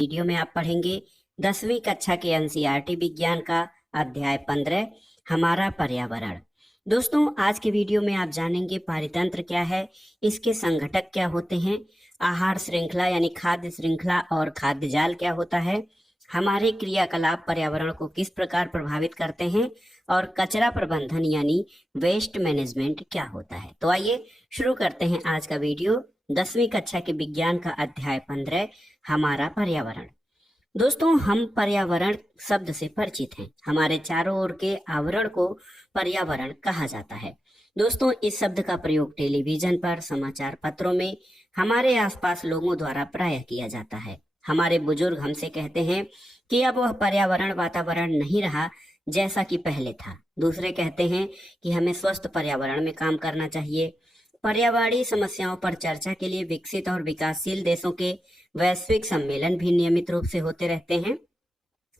Video में आप पढ़ेंगे 10वीं कक्षा के एनसीईआरटी विज्ञान का अध्याय 15 हमारा पर्यावरण। दोस्तों, आज के वीडियो में आप जानेंगे पारितंत्र क्या है, इसके संघटक क्या होते हैं, आहार श्रृंखला यानी खाद्य श्रृंखला और खाद्य जाल क्या होता है, हमारे क्रियाकलाप पर्यावरण को किस प्रकार प्रभावित करते हैं और कचरा प्रबंधन यानी वेस्ट मैनेजमेंट क्या होता है। तो आइए शुरू करते हैं आज का वीडियो। 10वीं कक्षा के विज्ञान का अध्याय 15 हमारा पर्यावरण। दोस्तों, हम पर्यावरण शब्द से परिचित हैं। हमारे चारों ओर के आवरण को पर्यावरण कहा जाता है। दोस्तों, इस शब्द का प्रयोग टेलीविजन पर, समाचार पत्रों में, हमारे आसपास लोगों द्वारा प्रायः किया जाता है। हमारे बुजुर्ग हमसे कहते हैं कि अब वह पर्यावरण वातावरण नहीं रहा जैसा कि पहले था। दूसरे कहते हैं कि हमें स्वस्थ पर्यावरण में काम करना चाहिए। पर्यावरणीय समस्याओं पर चर्चा के लिए विकसित और विकासशील देशों के वैश्विक सम्मेलन भी नियमित रूप से होते रहते हैं।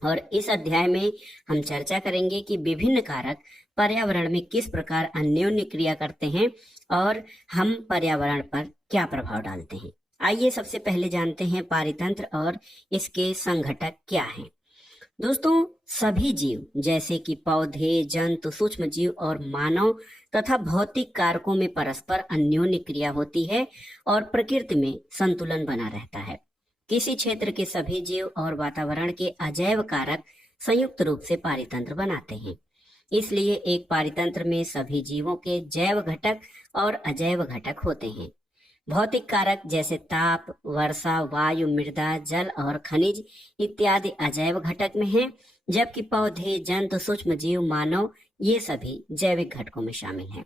और इस अध्याय में हम चर्चा करेंगे कि विभिन्न कारक पर्यावरण में किस प्रकार अन्योन्य क्रिया करते हैं और हम पर्यावरण पर क्या प्रभाव डालते हैं। आइए सबसे पहले जानते हैं पारितंत्र और इसके संघटक क्या हैं। दोस्तों, सभी जीव जैसे कि पौधे, जंतु, सूक्ष्म जीव और मानव तथा भौतिक कारकों में परस्पर अन्योन्य क्रिया होती है और प्रकृति में संतुलन बना रहता है। किसी क्षेत्र के सभी जीव और वातावरण के अजैव कारक संयुक्त रूप से पारितंत्र बनाते हैं। इसलिए एक पारितंत्र में सभी जीवों के जैव घटक और अजैव घटक होते हैं। भौतिक कारक जैसे ताप, वर्षा, वायु, मृदा, जल और खनिज इत्यादि अजैव घटक में हैं, जबकि पौधे, जंतु, सूक्ष्म जीव, मानव ये सभी जैविक घटकों में शामिल हैं।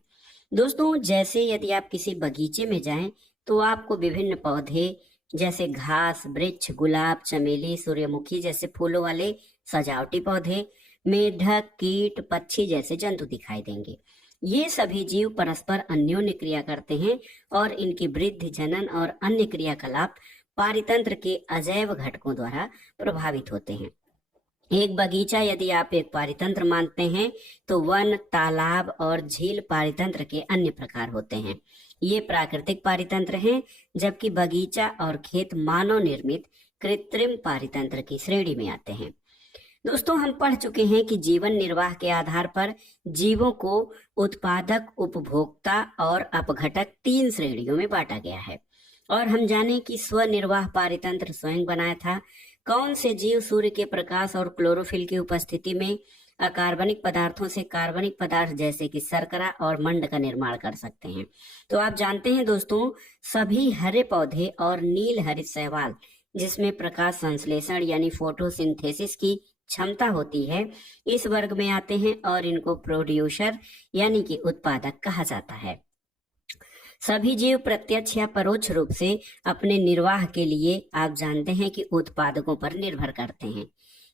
दोस्तों, जैसे यदि आप किसी बगीचे में जाएं तो आपको विभिन्न पौधे जैसे घास, वृक्ष, गुलाब, चमेली, सूर्यमुखी जैसे फूलों वाले सजावटी पौधे, मेढक, कीट, पक्षी जैसे जंतु दिखाई देंगे। ये सभी जीव परस्पर अन्योन्य क्रिया करते हैं और इनकी वृद्धि, जनन और अन्य क्रियाकलाप पारितंत्र के अजैव घटकों द्वारा प्रभावित होते हैं। एक बगीचा यदि आप एक पारितंत्र मानते हैं तो वन, तालाब और झील पारितंत्र के अन्य प्रकार होते हैं। ये प्राकृतिक पारितंत्र हैं, जबकि बगीचा और खेत मानव निर्मित कृत्रिम पारितंत्र की श्रेणी में आते हैं। दोस्तों, हम पढ़ चुके हैं कि जीवन निर्वाह के आधार पर जीवों को उत्पादक, उपभोक्ता और अपघटक 3 श्रेणियों में बांटा गया है। और हम जाने कि स्वनिर्वाह पारितंत्र स्वयं बनाया था। कौन से जीव सूर्य के प्रकाश और क्लोरोफिल की उपस्थिति में अकार्बनिक पदार्थों से कार्बनिक पदार्थ जैसे कि शर्करा और मंड का निर्माण कर सकते हैं। तो आप जानते हैं दोस्तों, सभी हरे पौधे और नील हरित शैवाल जिसमें प्रकाश संश्लेषण यानी फोटोसिंथेसिस की क्षमता होती है, इस वर्ग में आते हैं और इनको प्रोड्यूसर यानी कि उत्पादक कहा जाता है। सभी जीव प्रत्यक्ष या परोक्ष रूप से अपने निर्वाह के लिए आप जानते हैं कि उत्पादकों पर निर्भर करते हैं।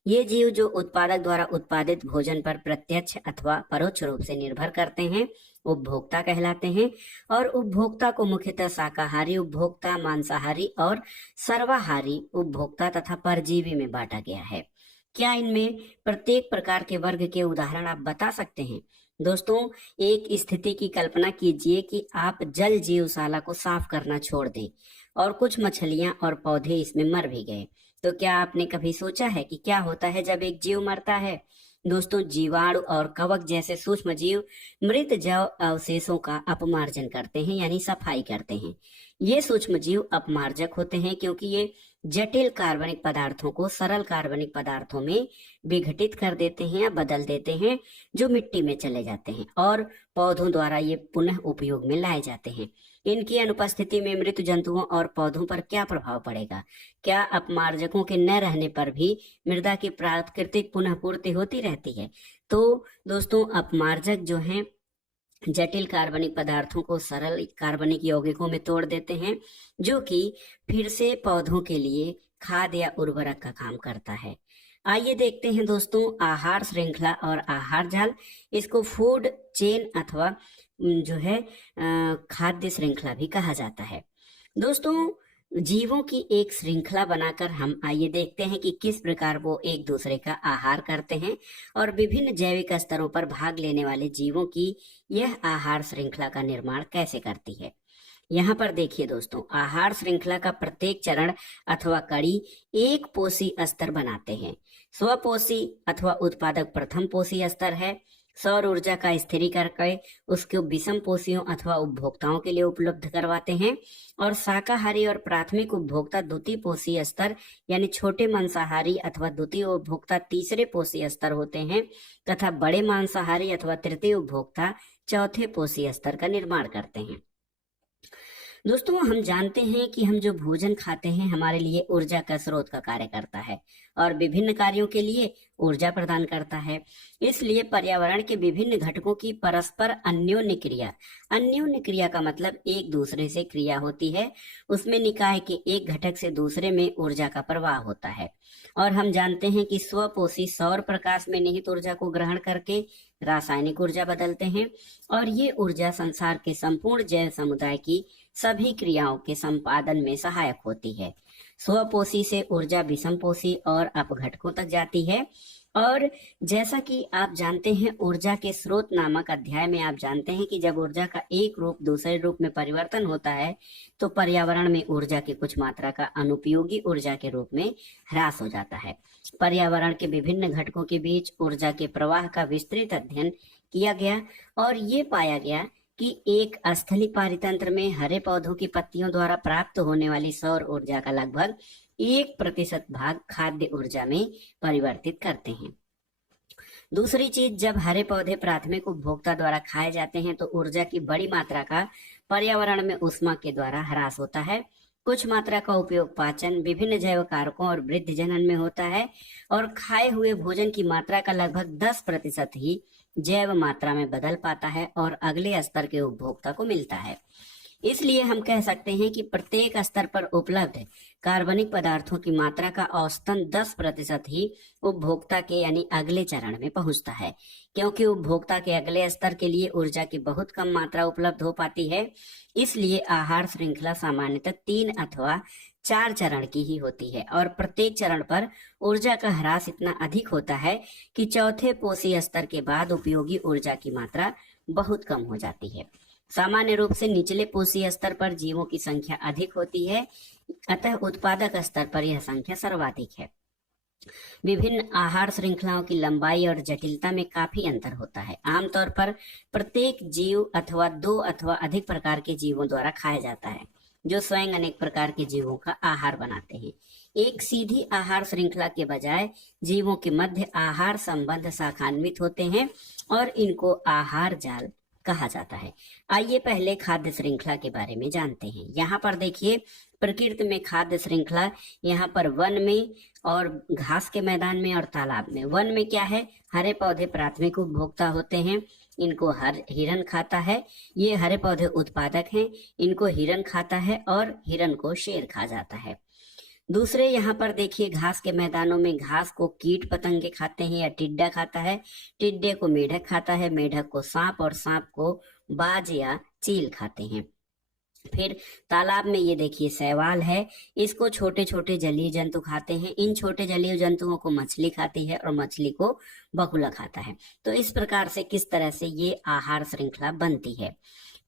ये जीव जो उत्पादक द्वारा उत्पादित भोजन पर प्रत्यक्ष अथवा परोक्ष रूप से निर्भर करते हैं, उपभोक्ता कहलाते हैं। और उपभोक्ता को मुख्यतः शाकाहारी उपभोक्ता, मांसाहारी और सर्वाहारी उपभोक्ता तथा परजीवी में बांटा गया है। क्या इनमें प्रत्येक प्रकार के वर्ग के उदाहरण आप बता सकते हैं? दोस्तों, एक स्थिति की कल्पना कीजिए कि आप जल जीवशाला को साफ करना छोड़ दें और कुछ मछलियां और पौधे इसमें मर भी गए। तो क्या आपने कभी सोचा है कि क्या होता है जब एक जीव मरता है? दोस्तों, जीवाणु और कवक जैसे सूक्ष्म जीव मृत जैव अवशेषों का अपमार्जन करते हैं यानी सफाई करते हैं। ये सूक्ष्म जीव अपमार्जक होते हैं क्योंकि ये जटिल कार्बनिक पदार्थों को सरल कार्बनिक पदार्थों में विघटित कर देते हैं या बदल देते हैं, जो मिट्टी में चले जाते हैं और पौधों द्वारा ये पुनः उपयोग में लाए जाते हैं। इनकी अनुपस्थिति में मृत जंतुओं और पौधों पर क्या प्रभाव पड़ेगा? क्या अपमार्जकों के न रहने पर भी मृदा की प्राकृतिक पुनः पूर्ति होती रहती है? तो दोस्तों, अपमार्जक जो हैं जटिल कार्बनिक पदार्थों को सरल कार्बनिक यौगिकों में तोड़ देते हैं, जो कि फिर से पौधों के लिए खाद या उर्वरक का काम करता है। आइए देखते हैं दोस्तों, आहार श्रृंखला और आहार जाल। इसको फूड चेन अथवा जो है खाद्य श्रृंखला भी कहा जाता है। दोस्तों, जीवों की एक श्रृंखला बनाकर हम आइए देखते हैं कि किस प्रकार वो एक दूसरे का आहार करते हैं और विभिन्न जैविक स्तरों पर भाग लेने वाले जीवों की यह आहार श्रृंखला का निर्माण कैसे करती है। यहाँ पर देखिए दोस्तों, आहार श्रृंखला का प्रत्येक चरण अथवा कड़ी एक पोषी स्तर बनाते हैं। स्वपोषी अथवा उत्पादक प्रथम पोषी स्तर है। सौर ऊर्जा का स्थिरीकरण करके उसको विषम पोषियों अथवा उपभोक्ताओं के लिए उपलब्ध करवाते हैं। और शाकाहारी और प्राथमिक उपभोक्ता द्वितीय पोषी स्तर यानी छोटे मांसाहारी अथवा द्वितीय उपभोक्ता तीसरे पोषी स्तर होते हैं, तथा बड़े मांसाहारी अथवा तृतीय उपभोक्ता चौथे पोषी स्तर का निर्माण करते हैं। दोस्तों, हम जानते हैं कि हम जो भोजन खाते हैं हमारे लिए ऊर्जा का स्रोत का कार्य करता है और विभिन्न कार्यों के लिए ऊर्जा प्रदान करता है। इसलिए पर्यावरण के विभिन्न घटकों की परस्पर अन्योन्य क्रिया का मतलब एक दूसरे से क्रिया होती है। उसमें निकाय के एक घटक से दूसरे में ऊर्जा का प्रवाह होता है। और हम जानते हैं कि स्वपोषी सौर प्रकाश में निहित ऊर्जा को ग्रहण करके रासायनिक ऊर्जा बदलते हैं और ये ऊर्जा संसार के संपूर्ण जैव समुदाय की सभी क्रियाओं के संपादन में सहायक होती है। स्वपोषी से ऊर्जा विषमपोषी और अपघटकों तक जाती है। और जैसा कि आप जानते हैं, ऊर्जा के स्रोत नामक अध्याय में आप जानते हैं कि जब ऊर्जा का एक रूप दूसरे रूप में परिवर्तन होता है तो पर्यावरण में ऊर्जा की कुछ मात्रा का अनुपयोगी ऊर्जा के रूप में ह्रास हो जाता है। पर्यावरण के विभिन्न घटकों के बीच ऊर्जा के प्रवाह का विस्तृत अध्ययन किया गया और ये पाया गया कि एक स्थलीय पारितंत्र में हरे पौधों की पत्तियों द्वारा प्राप्त होने वाली सौर ऊर्जा का लगभग 1% भाग खाद्य ऊर्जा में परिवर्तित करते हैं। दूसरी चीज, जब हरे पौधे प्राथमिक उपभोक्ता द्वारा खाए जाते हैं तो ऊर्जा की बड़ी मात्रा का पर्यावरण में ऊष्मा के द्वारा ह्रास होता है। कुछ मात्रा का उपयोग पाचन, विभिन्न जैव कारकों और वृद्धि जनन में होता है और खाए हुए भोजन की मात्रा का लगभग 10% ही जैव मात्रा में बदल पाता है और अगले स्तर के उपभोक्ता को मिलता है। इसलिए हम कह सकते हैं कि प्रत्येक स्तर पर उपलब्ध कार्बनिक पदार्थों की मात्रा का औसतन 10% ही उपभोक्ता के यानी अगले चरण में पहुंचता है। क्योंकि उपभोक्ता के अगले स्तर के लिए ऊर्जा की बहुत कम मात्रा उपलब्ध हो पाती है, इसलिए आहार श्रृंखला सामान्यतः 3 अथवा 4 चरण की ही होती है और प्रत्येक चरण पर ऊर्जा का ह्रास इतना अधिक होता है कि चौथे पोषी स्तर के बाद उपयोगी ऊर्जा की मात्रा बहुत कम हो जाती है। सामान्य रूप से निचले पोषी स्तर पर जीवों की संख्या अधिक होती है, अतः उत्पादक स्तर पर यह संख्या सर्वाधिक है। विभिन्न आहार श्रृंखलाओं की लंबाई और जटिलता में काफी अंतर होता है। आमतौर पर प्रत्येक जीव अथवा 2 अथवा अधिक प्रकार के जीवों द्वारा खाया जाता है, जो स्वयं अनेक प्रकार के जीवों का आहार बनाते हैं। एक सीधी आहार श्रृंखला के बजाय जीवों के मध्य आहार संबंध शाखान्वित होते हैं और इनको आहार जाल कहा जाता है। आइए पहले खाद्य श्रृंखला के बारे में जानते हैं। यहाँ पर देखिए, प्रकृति में खाद्य श्रृंखला यहाँ पर वन में और घास के मैदान में और तालाब में। वन में क्या है, हरे पौधे प्राथमिक उपभोक्ता होते हैं, इनको हिरन खाता है। ये हरे पौधे उत्पादक हैं, इनको हिरन खाता है और हिरन को शेर खा जाता है। दूसरे यहाँ पर देखिए, घास के मैदानों में घास को कीट पतंगे खाते हैं या टिड्डा खाता है, टिड्डे को मेढक खाता है, मेढक को सांप और सांप को बाज या चील खाते हैं। फिर तालाब में ये देखिए शैवाल है, इसको छोटे छोटे जलीय जंतु खाते हैं। इन छोटे जलीय जंतुओं को मछली खाती है और मछली को बगुला खाता है। तो इस प्रकार से किस तरह से ये आहार श्रृंखला बनती है।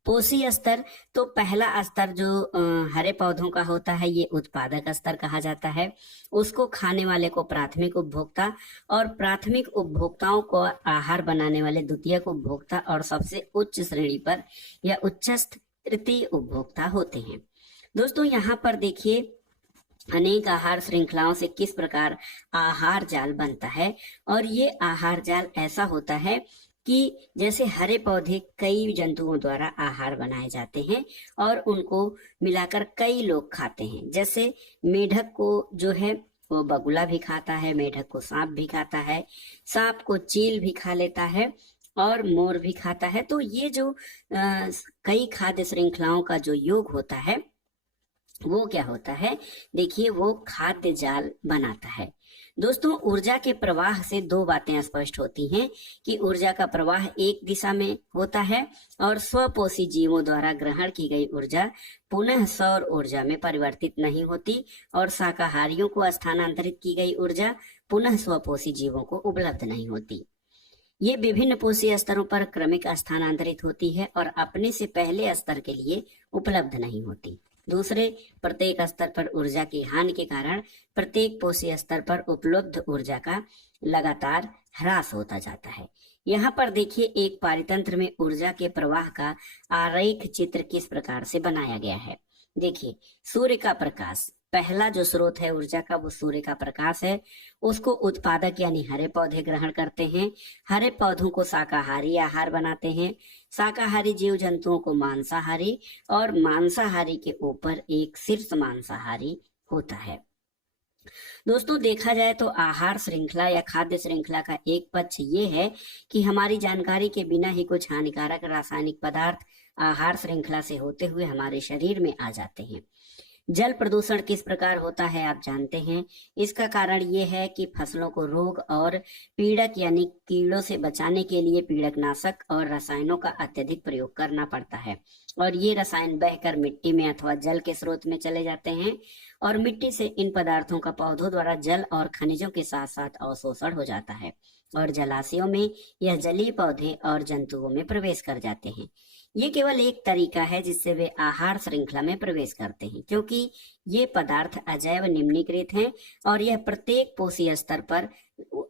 पोषी स्तर, तो पहला स्तर जो हरे पौधों का होता है ये उत्पादक स्तर कहा जाता है। उसको खाने वाले को प्राथमिक उपभोक्ता और प्राथमिक उपभोक्ताओं को आहार बनाने वाले द्वितीयक उपभोक्ता और सबसे उच्च श्रेणी पर या उच्चस्थ तृतीय उपभोक्ता होते हैं। दोस्तों, यहाँ पर देखिए अनेक आहार श्रृंखलाओं से किस प्रकार आहार जाल बनता है। और ये आहार जाल ऐसा होता है कि जैसे हरे पौधे कई जंतुओं द्वारा आहार बनाए जाते हैं और उनको मिलाकर कई लोग खाते हैं। जैसे मेढक को जो है वो बगुला भी खाता है, मेढक को सांप भी खाता है, सांप को चील भी खा लेता है और मोर भी खाता है। तो ये जो कई खाद्य श्रृंखलाओं का जो योग होता है वो क्या होता है, देखिए वो खाद्य जाल बनाता है। दोस्तों, ऊर्जा के प्रवाह से 2 बातें स्पष्ट होती हैं कि ऊर्जा का प्रवाह एक दिशा में होता है और स्वपोषी जीवों द्वारा ग्रहण की गई ऊर्जा पुनः सौर ऊर्जा में परिवर्तित नहीं होती और शाकाहारियों को स्थानांतरित की गई ऊर्जा पुनः स्वपोषी जीवों को उपलब्ध नहीं होती। ये विभिन्न पोषी स्तरों पर क्रमिक स्थानांतरित होती है और अपने से पहले स्तर के लिए उपलब्ध नहीं होती। दूसरे, प्रत्येक स्तर पर ऊर्जा की हानि के कारण प्रत्येक पोषी स्तर पर उपलब्ध ऊर्जा का लगातार ह्रास होता जाता है। यहाँ पर देखिए, एक पारितंत्र में ऊर्जा के प्रवाह का आरेख चित्र किस प्रकार से बनाया गया है। देखिए, सूर्य का प्रकाश, पहला जो स्रोत है ऊर्जा का वो सूर्य का प्रकाश है। उसको उत्पादक यानी हरे पौधे ग्रहण करते हैं। हरे पौधों को शाकाहारी आहार बनाते हैं। शाकाहारी जीव जंतुओं को मांसाहारी, और मांसाहारी के ऊपर एक शीर्ष मांसाहारी होता है। दोस्तों, देखा जाए तो आहार श्रृंखला या खाद्य श्रृंखला का एक पक्ष ये है कि हमारी जानकारी के बिना ही कुछ हानिकारक रासायनिक पदार्थ आहार श्रृंखला से होते हुए हमारे शरीर में आ जाते हैं। जल प्रदूषण किस प्रकार होता है आप जानते हैं। इसका कारण ये है कि फसलों को रोग और पीड़क यानी कीड़ों से बचाने के लिए पीड़कनाशक और रसायनों का अत्यधिक प्रयोग करना पड़ता है, और ये रसायन बहकर मिट्टी में अथवा जल के स्रोत में चले जाते हैं, और मिट्टी से इन पदार्थों का पौधों द्वारा जल और खनिजों के साथ साथ अवशोषण हो जाता है, और जलाशयों में यह जलीय पौधे और जंतुओं में प्रवेश कर जाते हैं। ये केवल एक तरीका है जिससे वे आहार श्रृंखला में प्रवेश करते हैं, क्योंकि ये पदार्थ अजैव निम्नीकृत हैं और यह प्रत्येक पोषी स्तर पर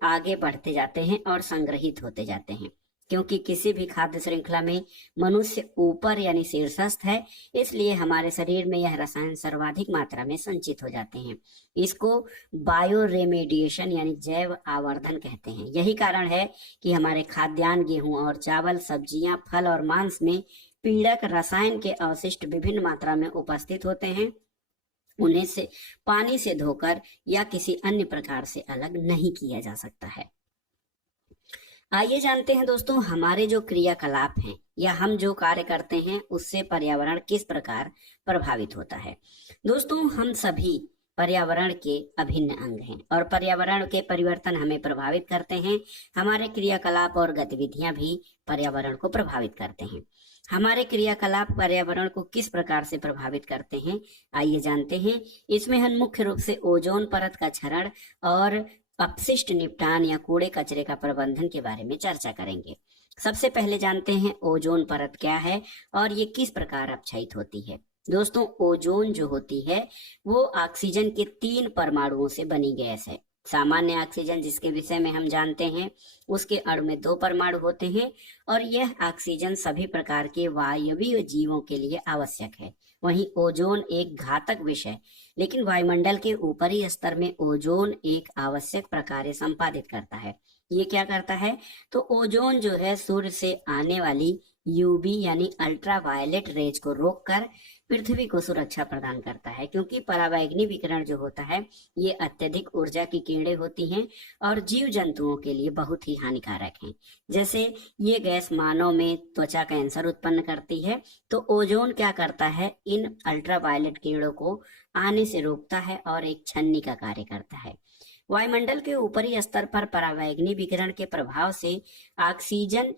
आगे बढ़ते जाते हैं और संग्रहित होते जाते हैं। क्योंकि किसी भी खाद्य श्रृंखला में मनुष्य ऊपर यानी शीर्षस्थ है, इसलिए हमारे शरीर में यह रसायन सर्वाधिक मात्रा में संचित हो जाते हैं। इसको बायो रेमेडिएशन यानी जैव आवर्धन कहते हैं। यही कारण है कि हमारे खाद्यान्न, गेहूं और चावल, सब्जियां, फल और मांस में पीड़क रसायन के अवशिष्ट विभिन्न मात्रा में उपस्थित होते हैं। उन्हें से पानी से धोकर या किसी अन्य प्रकार से अलग नहीं किया जा सकता है। आइए जानते हैं दोस्तों, हमारे जो क्रियाकलाप हैं या हम जो कार्य करते हैं उससे पर्यावरण किस प्रकार प्रभावित होता है। दोस्तों, हम सभी पर्यावरण के अभिन्न अंग हैं और पर्यावरण के परिवर्तन हमें प्रभावित करते हैं। हमारे क्रियाकलाप और गतिविधियां भी पर्यावरण को प्रभावित करते हैं। हमारे क्रियाकलाप पर्यावरण को किस प्रकार से प्रभावित करते हैं, आइए जानते हैं। इसमें हम मुख्य रूप से ओजोन परत का क्षरण और अपशिष्ट निपटान या कूड़े कचरे का प्रबंधन के बारे में चर्चा करेंगे। सबसे पहले जानते हैं ओजोन परत क्या है और ये किस प्रकार अपक्षयित होती है। दोस्तों, ओजोन जो होती है वो ऑक्सीजन के 3 परमाणुओं से बनी गैस है। सामान्य ऑक्सीजन जिसके विषय में हम जानते हैं उसके अणु में 2 परमाणु होते हैं और यह ऑक्सीजन सभी प्रकार के वायवीय जीवों के लिए आवश्यक है। वहीं ओजोन एक घातक विष है, लेकिन वायुमंडल के ऊपरी स्तर में ओजोन एक आवश्यक प्रक्रिया संपादित करता है। ये क्या करता है, तो ओजोन जो है सूर्य से आने वाली यूवी यानी अल्ट्रावायलेट रेज को रोककर पृथ्वी को सुरक्षा प्रदान करता है, क्योंकि पराबैंगनी विकिरण जो होता है ये अत्यधिक ऊर्जा की किरणें होती हैं और जीव जंतुओं के लिए बहुत ही हानिकारक हैं। जैसे ये गैस मानव में त्वचा कैंसर उत्पन्न करती है, तो ओजोन क्या करता है, इन अल्ट्रावायलेट किरणों को आने से रोकता है और एक छन्नी का कार्य करता है। वायुमंडल के ऊपरी स्तर पर पराबैंगनी विकिरण के प्रभाव से ऑक्सीजन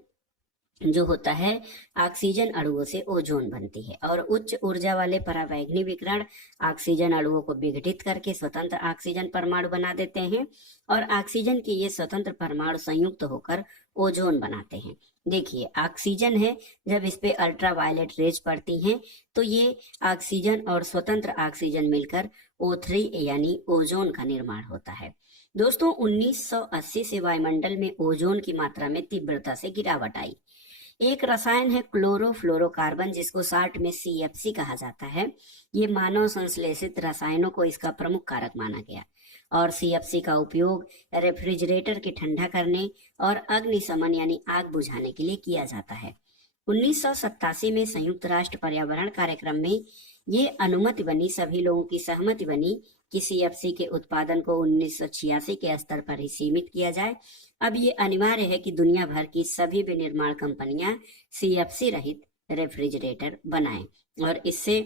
जो होता है, ऑक्सीजन अणुओं से ओजोन बनती है और उच्च ऊर्जा वाले पराबैंगनी विकिरण ऑक्सीजन अणुओं को विघटित करके स्वतंत्र ऑक्सीजन परमाणु बना देते हैं और ऑक्सीजन के ये स्वतंत्र परमाणु संयुक्त होकर ओजोन बनाते हैं। देखिए, ऑक्सीजन है, जब इस पे अल्ट्रावायलेट रेज पड़ती हैं तो ये ऑक्सीजन और स्वतंत्र ऑक्सीजन मिलकर O3 यानी ओजोन का निर्माण होता है। दोस्तों, 1980 से वायुमंडल में ओजोन की मात्रा में तीव्रता से गिरावट आई। एक रसायन है क्लोरोफ्लोरोकार्बन, जिसको शार्ट में CFC कहा जाता है। ये मानव संश्लेषित रसायनों को इसका प्रमुख कारक माना गया और CFC का उपयोग रेफ्रिजरेटर के ठंडा करने और अग्निशमन यानी आग बुझाने के लिए किया जाता है। 1987 में संयुक्त राष्ट्र पर्यावरण कार्यक्रम में ये अनुमति बनी, सभी लोगों की सहमति बनी कि CFC के उत्पादन को 1986 के स्तर पर ही सीमित किया जाए। अब ये अनिवार्य है कि दुनिया भर की सभी विनिर्माण कंपनियां CFC रहित रेफ्रिजरेटर बनाएं और इससे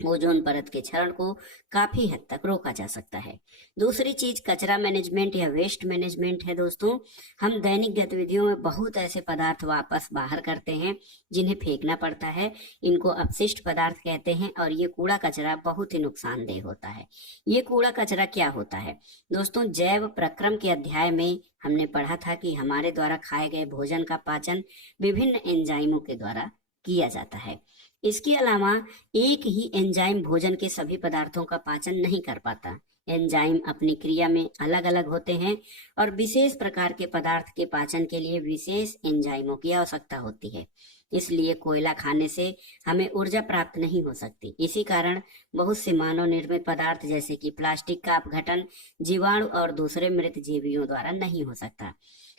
ओजोन परत के क्षरण को काफी हद तक रोका जा सकता है। दूसरी चीज कचरा मैनेजमेंट या वेस्ट मैनेजमेंट है दोस्तों। हम दैनिक गतिविधियों में बहुत ऐसे पदार्थ वापस बाहर करते हैं जिन्हें फेंकना पड़ता है। इनको अपशिष्ट पदार्थ कहते हैं और ये कूड़ा कचरा बहुत ही नुकसानदेह होता है। ये कूड़ा कचरा क्या होता है दोस्तों? जैव प्रक्रम के अध्याय में हमने पढ़ा था कि हमारे द्वारा खाए गए भोजन का पाचन विभिन्न एंजाइमों के द्वारा किया जाता है। इसके अलावा एक ही एंजाइम भोजन के सभी पदार्थों का पाचन नहीं कर पाता। एंजाइम अपनी क्रिया में अलग अलग होते हैं और विशेष प्रकार के पदार्थ के पाचन के लिए विशेष एंजाइमों की आवश्यकता होती है। इसलिए कोयला खाने से हमें ऊर्जा प्राप्त नहीं हो सकती। इसी कारण बहुत से मानव निर्मित पदार्थ जैसे कि प्लास्टिक का अपघटन जीवाणु और दूसरे मृत जीवियों द्वारा नहीं हो सकता।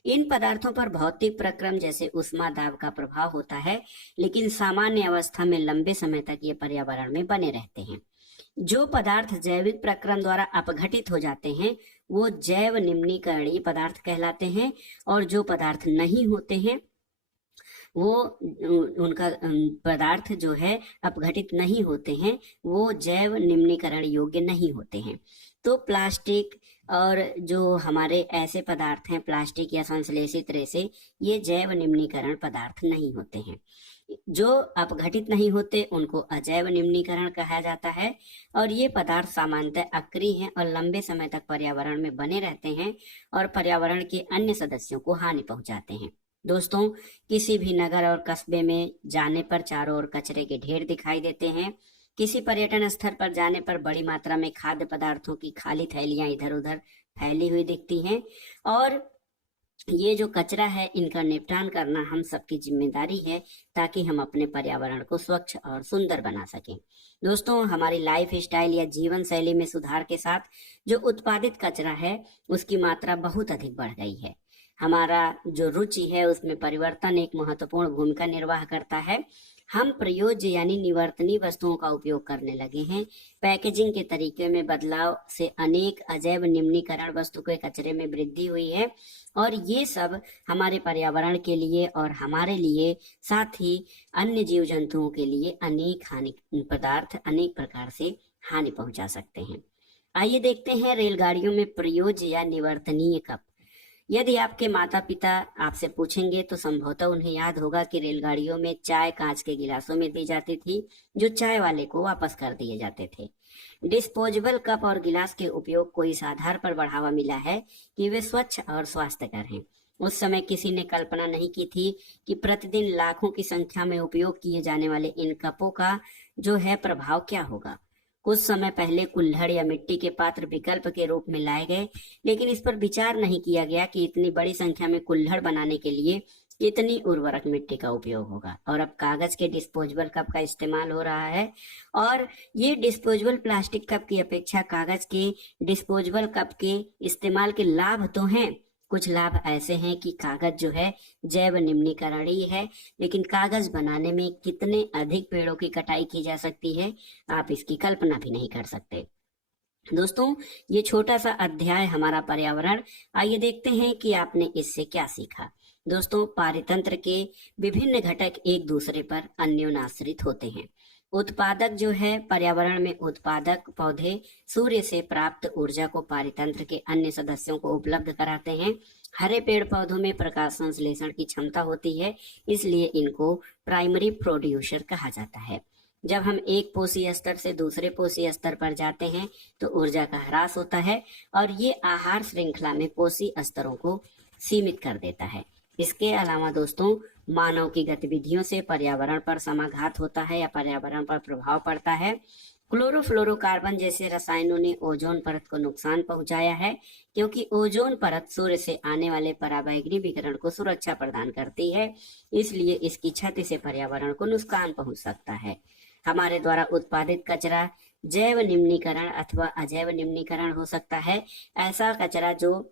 इन पदार्थों पर भौतिक प्रक्रम जैसे ऊष्मा दाब का प्रभाव होता है, लेकिन सामान्य अवस्था में लंबे समय तक ये पर्यावरण में बने रहते हैं। जो पदार्थ जैविक प्रक्रम द्वारा अपघटित हो जाते हैं वो जैव निम्नीकरणीय पदार्थ कहलाते हैं, और जो पदार्थ नहीं होते हैं वो उनका पदार्थ जो है अपघटित नहीं होते हैं, वो जैव निम्नीकरण योग्य नहीं होते हैं। तो प्लास्टिक और जो हमारे ऐसे पदार्थ हैं, प्लास्टिक या संश्लेषित रेसे, ये जैव निम्नीकरण पदार्थ नहीं होते हैं। जो अपघटित नहीं होते उनको अजैव निम्नीकरण कहा जाता है, और ये पदार्थ सामान्यतः अक्रिय हैं और लंबे समय तक पर्यावरण में बने रहते हैं और पर्यावरण के अन्य सदस्यों को हानि पहुंचाते हैं। दोस्तों, किसी भी नगर और कस्बे में जाने पर चारों ओर कचरे के ढेर दिखाई देते हैं। किसी पर्यटन स्थल पर जाने पर बड़ी मात्रा में खाद्य पदार्थों की खाली थैलियां इधर उधर फैली हुई दिखती हैं, और ये जो कचरा है इनका निपटान करना हम सबकी जिम्मेदारी है, ताकि हम अपने पर्यावरण को स्वच्छ और सुंदर बना सकें। दोस्तों, हमारी लाइफ स्टाइल या जीवन शैली में सुधार के साथ जो उत्पादित कचरा है उसकी मात्रा बहुत अधिक बढ़ गई है। हमारा जो रुचि है उसमें परिवर्तन एक महत्वपूर्ण भूमिका निर्वाह करता है। हम प्रयोज्य यानी निवर्तनीय वस्तुओं का उपयोग करने लगे हैं। पैकेजिंग के तरीके में बदलाव से अनेक अजैव निम्नीकरण वस्तु के कचरे में वृद्धि हुई है, और ये सब हमारे पर्यावरण के लिए और हमारे लिए, साथ ही अन्य जीव जंतुओं के लिए अनेक हानि पदार्थ अनेक प्रकार से हानि पहुंचा सकते हैं। आइए देखते हैं रेलगाड़ियों में प्रयोज्य या निवर्तनीय कप। यदि आपके माता पिता आपसे पूछेंगे तो संभवतः उन्हें याद होगा कि रेलगाड़ियों में चाय कांच के गिलासों में दी जाती थी, जो चाय वाले को वापस कर दिए जाते थे। डिस्पोजेबल कप और गिलास के उपयोग को इस आधार पर बढ़ावा मिला है कि वे स्वच्छ और स्वास्थ्यकर हैं। उस समय किसी ने कल्पना नहीं की थी कि प्रतिदिन लाखों की संख्या में उपयोग किए जाने वाले इन कपों का जो है प्रभाव क्या होगा। कुछ समय पहले कुल्हड़ या मिट्टी के पात्र विकल्प के रूप में लाए गए, लेकिन इस पर विचार नहीं किया गया कि इतनी बड़ी संख्या में कुल्हड़ बनाने के लिए इतनी उर्वरक मिट्टी का उपयोग होगा। और अब कागज के डिस्पोजेबल कप का इस्तेमाल हो रहा है, और ये डिस्पोजेबल प्लास्टिक कप की अपेक्षा कागज के डिस्पोजेबल कप के इस्तेमाल के लाभ तो हैं। कुछ लाभ ऐसे हैं कि कागज जो है जैव निम्नीकरणीय है, लेकिन कागज बनाने में कितने अधिक पेड़ों की कटाई की जा सकती है आप इसकी कल्पना भी नहीं कर सकते। दोस्तों, ये छोटा सा अध्याय हमारा पर्यावरण, आइए देखते हैं कि आपने इससे क्या सीखा। दोस्तों, पारितंत्र के विभिन्न घटक एक दूसरे पर अन्योन्याश्रित होते हैं। उत्पादक जो है पर्यावरण में उत्पादक पौधे सूर्य से प्राप्त ऊर्जा को पारितंत्र के अन्य सदस्यों को उपलब्ध कराते हैं। हरे पेड़ पौधों में प्रकाश संश्लेषण की क्षमता होती है, इसलिए इनको प्राइमरी प्रोड्यूसर कहा जाता है। जब हम एक पोषी स्तर से दूसरे पोषी स्तर पर जाते हैं तो ऊर्जा का ह्रास होता है, और ये आहार श्रृंखला में पोषी स्तरों को सीमित कर देता है। इसके अलावा दोस्तों, मानव की गतिविधियों से पर्यावरण पर समाघात होता है या पर्यावरण पर प्रभाव पड़ता है। क्लोरोफ्लोरोकार्बन जैसे रसायनों ने ओजोन परत को नुकसान पहुंचाया है, क्योंकि ओजोन परत सूर्य से आने वाले पराबैंगनी विकिरण को सुरक्षा प्रदान करती है, इसलिए इसकी क्षति से पर्यावरण को नुकसान पहुंच सकता है। हमारे द्वारा उत्पादित कचरा जैव निम्नीकरण अथवा अजैव निम्नीकरण हो सकता है। ऐसा कचरा जो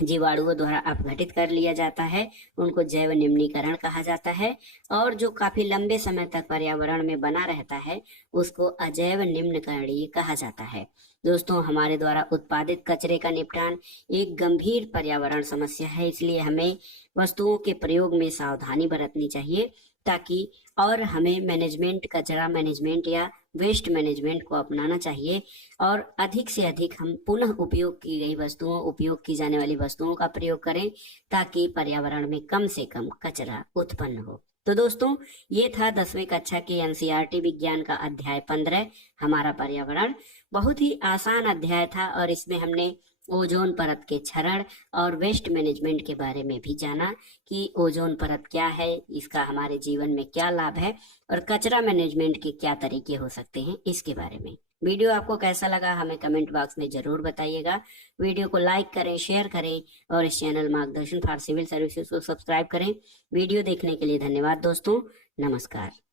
जीवाणुओं द्वारा अपघटित कर लिया जाता है उनको जैव निम्नीकरण कहा जाता है, और जो काफी लंबे समय तक पर्यावरण में बना रहता है उसको अजैव निम्नीकरणीय कहा जाता है। दोस्तों, हमारे द्वारा उत्पादित कचरे का निपटान एक गंभीर पर्यावरण समस्या है, इसलिए हमें वस्तुओं के प्रयोग में सावधानी बरतनी चाहिए ताकि और हमें मैनेजमेंट, कचरा मैनेजमेंट या वेस्ट मैनेजमेंट को अपनाना चाहिए और अधिक से अधिक हम पुनः उपयोग की गई वस्तुओं, उपयोग की जाने वाली वस्तुओं का प्रयोग करें ताकि पर्यावरण में कम से कम कचरा उत्पन्न हो। तो दोस्तों, ये था 10वीं कक्षा के एनसीईआरटी विज्ञान का अध्याय 15 हमारा पर्यावरण। बहुत ही आसान अध्याय था और इसमें हमने ओजोन परत के क्षरण और वेस्ट मैनेजमेंट के बारे में भी जाना कि ओजोन परत क्या है, इसका हमारे जीवन में क्या लाभ है और कचरा मैनेजमेंट के क्या तरीके हो सकते हैं इसके बारे में। वीडियो आपको कैसा लगा हमें कमेंट बॉक्स में जरूर बताइएगा। वीडियो को लाइक करें, शेयर करें और इस चैनल मार्गदर्शन फॉर सिविल सर्विसेज को सब्सक्राइब करें। वीडियो देखने के लिए धन्यवाद दोस्तों। नमस्कार।